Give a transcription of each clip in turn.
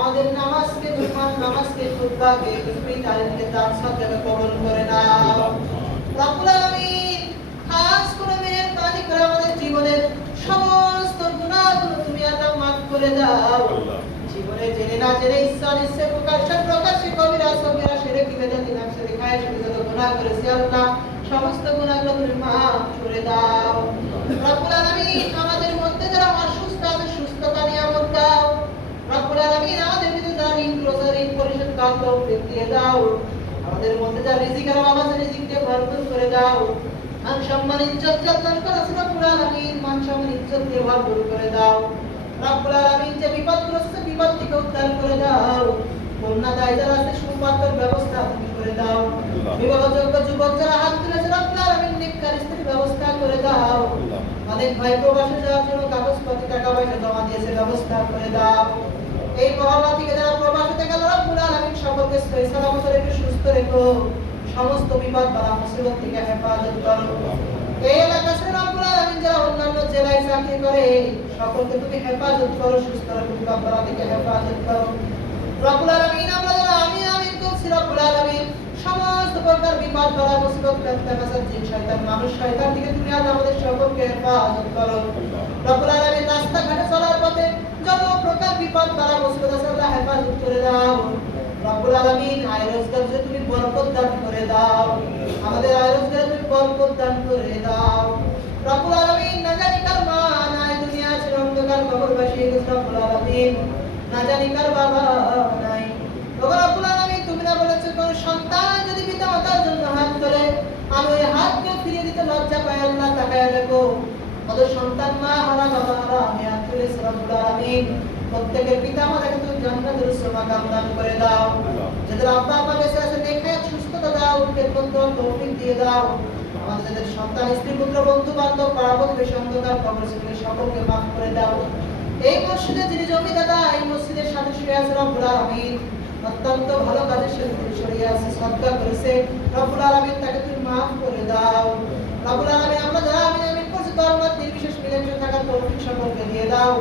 আমাদের নামাজকে তোমার নামাজকে খুতবাকে তুমি তারিখকে দান সাথে কবুল করে নাও। রব্বুল আলামিন খাস করে মেহেরবানি করে আমাদের জীবনের সমস্ত গুনাহগুলো তুমি আল্লাহ মাফ করে দাও। জীবনে জেনে না জেনে ইচ্ছা নিচ্ছে প্রকাশ্যে প্রকাশ্যে কবিরা সবিরা সেরে কি বেদা দিলাম সেরে খায় সেরে যত গুনাহ করেছি আল্লাহ সমস্ত গুনাহগুলো তুমি মাফ করে দাও। রব্বুল আলামিন আমাদের মধ্যে যারা অসুস্থ আছে সুস্থতা নিয়ামত দাও রব্বুল আলামিন আমাদের ভিতরে যারা ঋণ গ্রোসারি ঋণ তৌফিক দিয়ে দাও। আমাদের মধ্যে যারা রিজিকের অভাব আছে রিজিক দিয়ে ভরপুর করে দাও। মান সম্মান ইজ্জত যত্ন করে আছে রব্বুল আলামিন মান সম্মান ইজ্জত দিয়ে ভরপুর করে দাও। রব্বুল আলামিন যে বিপদগ্রস্ত বিপদ থেকে উদ্ধার করে দাও। বন্যা দায় যারা আছে সুপাত্রের ব্যবস্থা তুমি করে দাও। বিবাহযোগ্য যুবক যারা হাত তুলেছে রব্বুল আলামিন নিকার স্ত্রীর ব্যবস্থা করে দাও। অনেক ভাই প্রবাসে যাওয়ার জন্য কাগজপত্র টাকা পয়সা জমা দিয়েছে ব্যবস্থা করে দাও। এই মহল্লা থেকে যারা প্রবাসে গেল আলামিন সকলকে সহি সুস্থ রেখো, সমস্ত বিপদ বালা মুসিবত থেকে হেফাজত করো। এই এলাকা রব্বুল আলামিন যারা অন্যান্য জেলায় চাকরি করে, সকলকে তুমি হেফাজত করো, সুস্থ রাখো বিপদ থেকে হেফাজত করো। রব্বুল আলামিন, আমরা আমি রব্বুল আলামিন, সমস্ত প্রকার বিপদ মুসিবত জিন, শয়তান, মানুষ, শয়তান থেকে তুমি আজ আমাদের সকলকে হেফাজত করো। রব্বুল আলামিন, রাস্তাঘাটে চলার পথে যত প্রকার বিপদ, বালা, মুসিবত আছে আল্লাহ হেফাজত আলামিন আয় তুমি বরকত দান করে দাও। আমাদের আয় তুমি বরকত দান করে দাও। রব্বুল আলামিন, না জানি কার মা নাই দুনিয়া আছে অন্ধকার কবর বাসিয়ে গেছে রব্বুল আলামিন। না জানি কার বাবা নাই। ওগো রব্বুল আলামিন, তুমি না বলেছ কোন সন্তান যদি পিতা মাতার জন্য হাত তোলে আমি ওই হাতকে ফিরিয়ে দিতে লজ্জা পাই আল্লাহ, তাকায় দেখো। ওদের সন্তান মা, হারা বাবা, হারা আমি হাত তুলেছি রব্বুল আলামিন। প্রত্যেকের পিতা মাতাকে তুমি মাকাম দান করে দাও। যাদের আব্বা আম্মা বেঁচে আছে সুস্থতা দাও খেদমত তৌফিক দিয়ে দাও। আমাদের সন্তান, স্ত্রী, পুত্র, বন্ধু, বান্ধব পাড়া প্রতিবেশী অন্ধকার সকলকে মাফ করে দাও। এই মসজিদে যিনি জমিদাতা এই মসজিদের সাথে শুয়ে আছে রব্বুল আলামিন। অত্যন্ত ভালো কাজের সাথে তিনি সরিয়ে আছে সদকা করেছে। রব্বুল আলামিন তাকে তুমি মাফ করে দাও। রব্বুল আলামিন, আমরা যারা আমি আমি করছি ধর্মের নির্বিশেষ মিলেমিশে থাকার তৌফিক সকলকে দিয়ে দাও।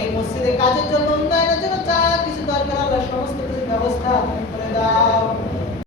এই মসজিদের কাজের জন্য উন্নয়নের জন্য যা কিছু দরকার, আল্লাহ সমস্ত কিছু ব্যবস্থা করে দাও।